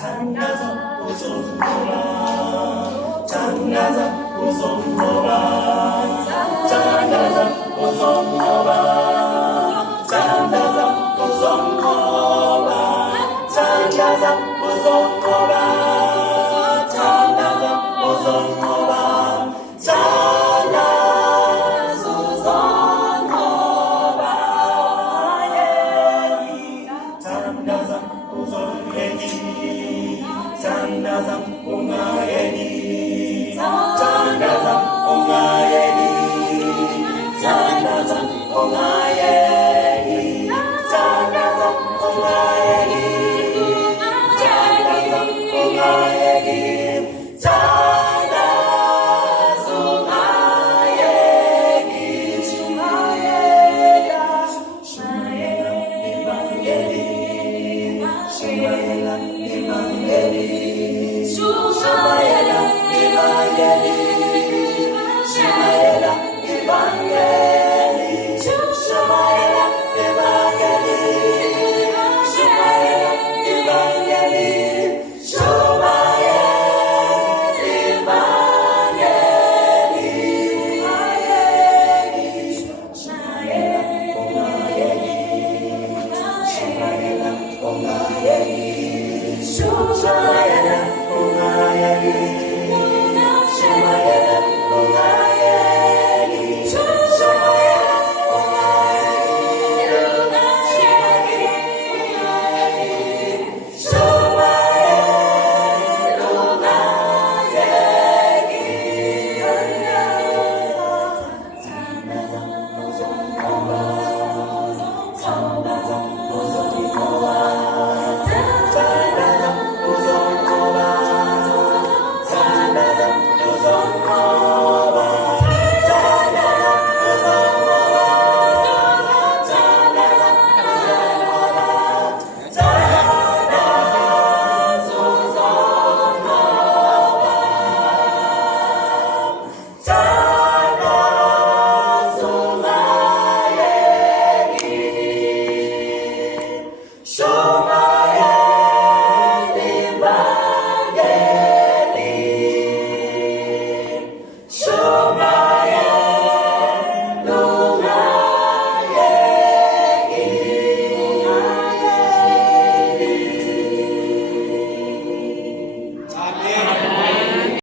tangaza uzungula, tangaza uzungula, tangaza uzungula, tangaza uzungula, tangaza uzungula, tangaza uzungula, tangaza uzungula, tangaza uzungeni, tangaza ungayeni, tangaza ungayeni, tangaza ungayeni, tangaza ungayeni, tangaza ungayeni, tangaza ungayeni, Shumaela, Shumaela, Evangeli, Shumaela, Evangeli, Shumaela, Evangeli, Shumaela, Evangeli, Shumaela, Evangeli, Shumaela, Evangeli, Shumaela, Evangeli, Shumaela, Ungayeni, Shumaela, Ungayeni, Shumaela, Ungayeni.